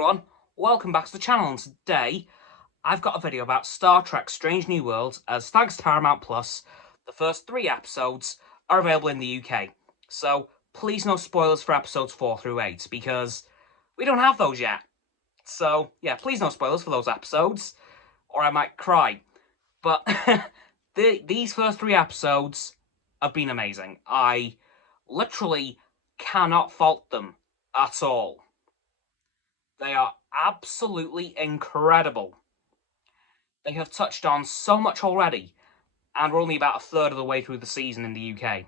everyone, welcome back to the channel, and today I've got a video about Star Trek Strange New Worlds, as thanks to Paramount Plus, the first 3 episodes are available in the UK. So please no spoilers for episodes 4 through 8, because we don't have those yet. So yeah, please no spoilers for those episodes, or I might cry. But these first 3 episodes have been amazing. I literally cannot fault them at all. They are absolutely incredible. They have touched on so much already, and we're only about a third of the way through the season in the UK.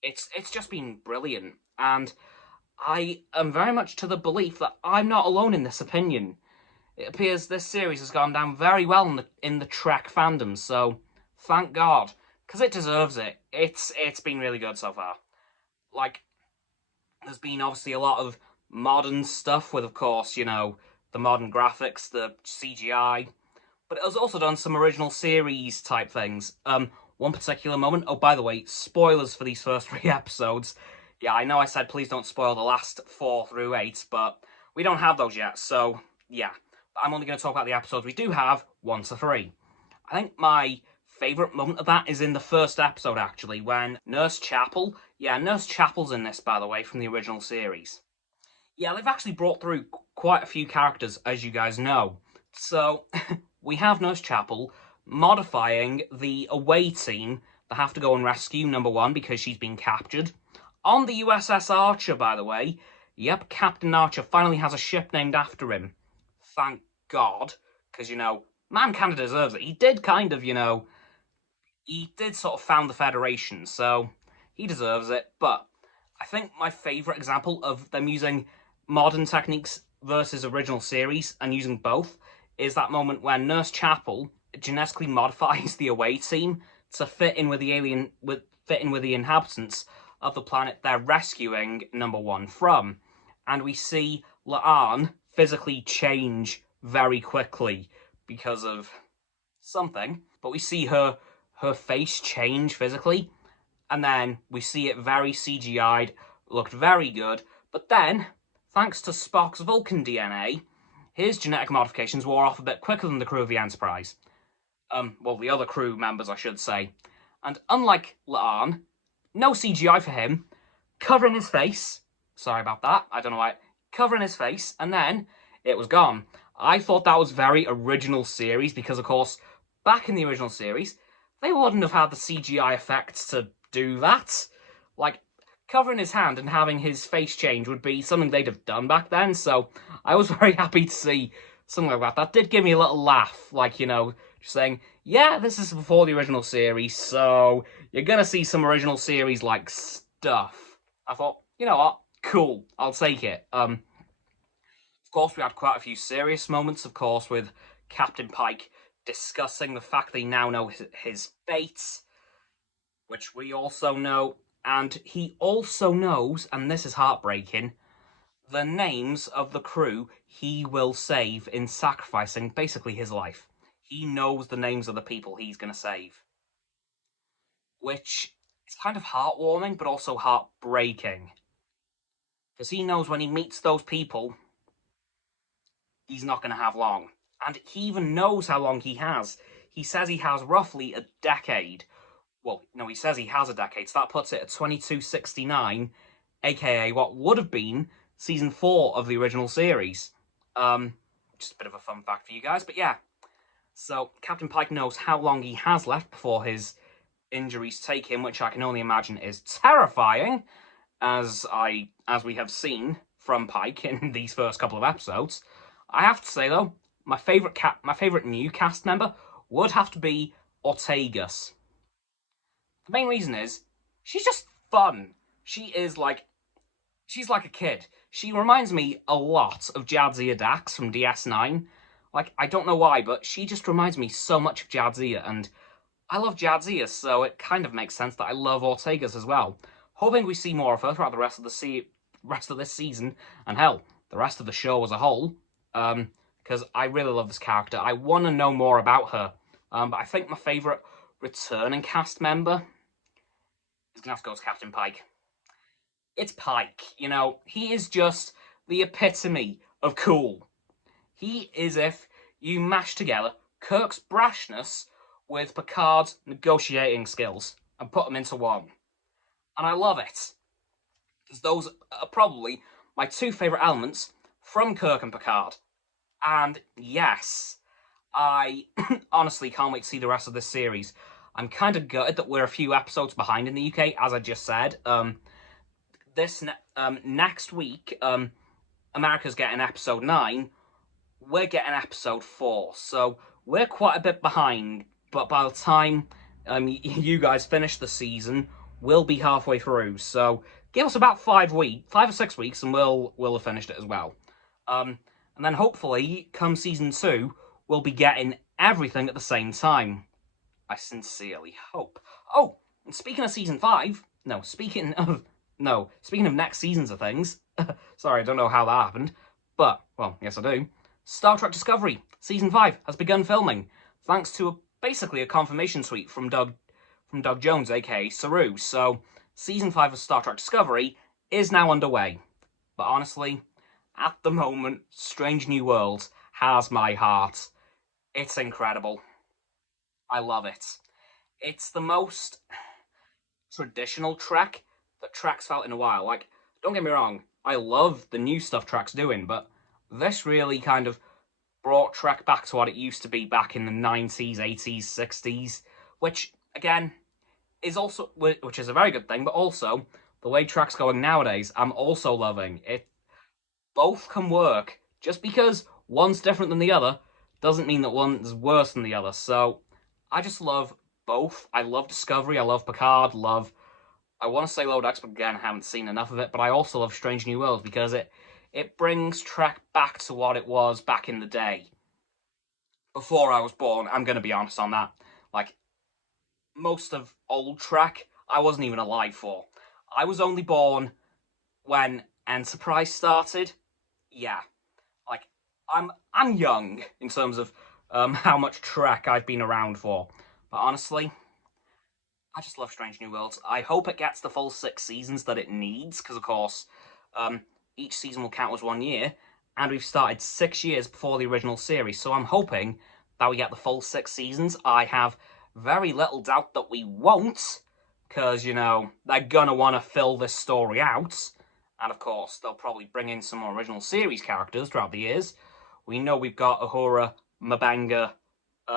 It's just been brilliant, and I am very much to the belief that I'm not alone in this opinion. It appears this series has gone down very well in the Trek fandom, so thank God, because it deserves it. It's been really good so far. Like, there's been obviously a lot of modern stuff with, of course, you know, the modern graphics, the CGI, but it has also done some original series type things. One particular moment, oh, by the way, spoilers for these first 3 episodes. Yeah, I know I said please don't spoil the last 4 through 8, but we don't have those yet, so yeah. I'm only going to talk about the episodes we do have, 1 to 3. I think my favourite moment of that is in the first episode, actually, when Nurse Chapel... Yeah, Nurse Chapel's in this, by the way, from the original series. Yeah, they've actually brought through quite a few characters, as you guys know. So, we have Nurse Chapel modifying the away team that have to go and rescue number 1 because she's been captured. On the USS Archer, by the way. Yep, Captain Archer finally has a ship named after him. Thank God. Because, you know, man kind of deserves it. He did kind of, you know... He did sort of found the Federation, so he deserves it. But I think my favourite example of them using modern techniques versus original series and using both is that moment when Nurse Chapel genetically modifies the away team to fit in with the inhabitants of the planet they're rescuing number 1 from, and we see La'an physically change very quickly because of something, but we see her face change physically, and then we see it very CGI'd, looked very good, but then, thanks to Spock's Vulcan DNA, his genetic modifications wore off a bit quicker than the crew of the Enterprise. Well, the other crew members, I should say. And unlike La'an, no CGI for him, covering his face, sorry about that, I don't know why, covering his face, and then it was gone. I thought that was very original series, because of course, back in the original series, they wouldn't have had the CGI effects to do that. Like, covering his hand and having his face change would be something they'd have done back then, so I was very happy to see something like that. That did give me a little laugh, like, you know, just saying, yeah, this is before the original series, so you're gonna see some original series-like stuff. I thought, you know what, cool, I'll take it. Of course, we had quite a few serious moments, of course, with Captain Pike discussing the fact they now know his fate, which we also know, and he also knows, and this is heartbreaking, the names of the crew he will save in sacrificing basically his life. He knows the names of the people he's going to save, which is kind of heartwarming, but also heartbreaking, because he knows when he meets those people, he's not going to have long. And he even knows how long he has. He says he has roughly a decade. Well, no, he says he has a decade, so that puts it at 2269, aka what would have been season 4 of the original series. Just a bit of a fun fact for you guys, but yeah. So, Captain Pike knows how long he has left before his injuries take him, which I can only imagine is terrifying, as we have seen from Pike in these first couple of episodes. I have to say, though, my favourite new cast member would have to be Ortegas. The main reason is, she's just fun. She's like a kid. She reminds me a lot of Jadzia Dax from DS9. Like, I don't know why, but she just reminds me so much of Jadzia, and I love Jadzia, so it kind of makes sense that I love Ortegas as well. Hoping we see more of her throughout the rest of this season, and hell, the rest of the show as a whole. Because I really love this character. I want to know more about her. But I think my favourite returning cast member is going to have to go to Captain Pike. It's Pike, you know. He is just the epitome of cool. He is if you mash together Kirk's brashness with Picard's negotiating skills and put them into one. And I love it. Because those are probably my two favourite elements from Kirk and Picard. And yes, I honestly can't wait to see the rest of this series. I'm kind of gutted that we're a few episodes behind in the UK, as I just said. Next week, America's getting episode 9. We're getting episode 4, so we're quite a bit behind. But by the time you guys finish the season, we'll be halfway through. So give us about 5 or 6 weeks, and we'll have finished it as well. And then hopefully, come season 2, we'll be getting everything at the same time. I sincerely hope. Oh, and speaking of season 5, speaking of next seasons of things. Sorry, I don't know how that happened, but well, yes I do. Star Trek Discovery season 5 has begun filming, thanks to basically a confirmation tweet from Doug Jones, aka Saru. So season 5 of Star Trek Discovery is now underway. But honestly, at the moment, Strange New Worlds has my heart. It's incredible. I love it. It's the most traditional Trek that Trek's felt in a while. Like, don't get me wrong, I love the new stuff Trek's doing, but this really kind of brought Trek back to what it used to be back in the 90s, 80s, 60s, which, again, is a very good thing, but also, the way Trek's going nowadays, I'm also loving. It both can work. Just because one's different than the other doesn't mean that one's worse than the other. So I just love both. I love Discovery, I love Picard, I want to say Lower Decks, but again, I haven't seen enough of it. But I also love Strange New Worlds because it brings Trek back to what it was back in the day. Before I was born, I'm going to be honest on that. Like, most of old Trek, I wasn't even alive for. I was only born when Enterprise started. Yeah. Like, I'm young in terms of how much Trek I've been around for. But honestly, I just love Strange New Worlds. I hope it gets the full 6 seasons that it needs, because of course, each season will count as 1 year, and we've started 6 years before the original series, so I'm hoping that we get the full 6 seasons. I have very little doubt that we won't, because, they're gonna want to fill this story out, and of course, they'll probably bring in some more original series characters throughout the years. We know we've got Uhura, M'Benga,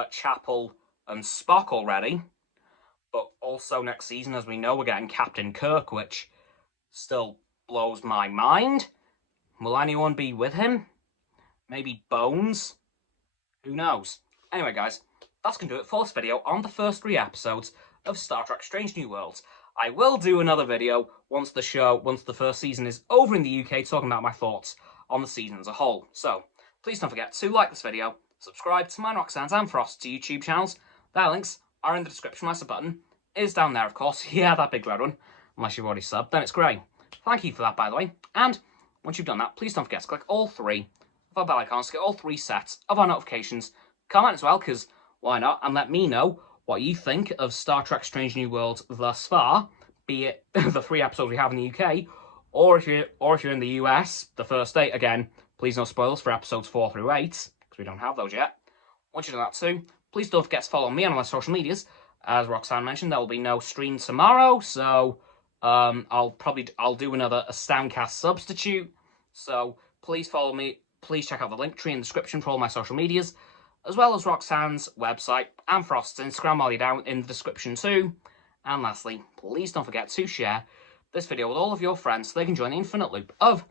Chapel, and Spock already. But also next season, as we know, we're getting Captain Kirk, which still blows my mind. Will anyone be with him? Maybe Bones? Who knows? Anyway, guys, that's going to do it for this video on the first 3 episodes of Star Trek Strange New Worlds. I will do another video once the first season is over in the UK, talking about my thoughts on the season as a whole. So, please don't forget to like this video, subscribe to mine, Roxanne's and Frost's YouTube channels. Their links are in the description. My sub button is down there, of course. Yeah, that big red one. Unless you've already subbed, then it's grey. Thank you for that, by the way. And once you've done that, please don't forget to click all 3 of our bell icons to get all 3 sets of our notifications. Comment as well, because why not? And let me know what you think of Star Trek Strange New Worlds thus far, be it the 3 episodes we have in the UK, or if you're in the US, the first 8. Again, please no spoilers for episodes 4 through 8, because we don't have those yet. Once you've done that too, please don't forget to follow me on my social medias. As Roxanne mentioned, there will be no stream tomorrow, so I'll do another Astoundcast substitute. So please follow me. Please check out the link tree in the description for all my social medias, as well as Roxanne's website and Frost's Instagram while you're down in the description too. And lastly, please don't forget to share this video with all of your friends so they can join the infinite loop of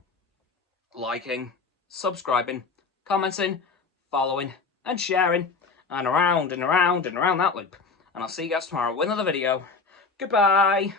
liking, subscribing, commenting, following, and sharing, and around and around and around that loop. And I'll see you guys tomorrow with another video. Goodbye!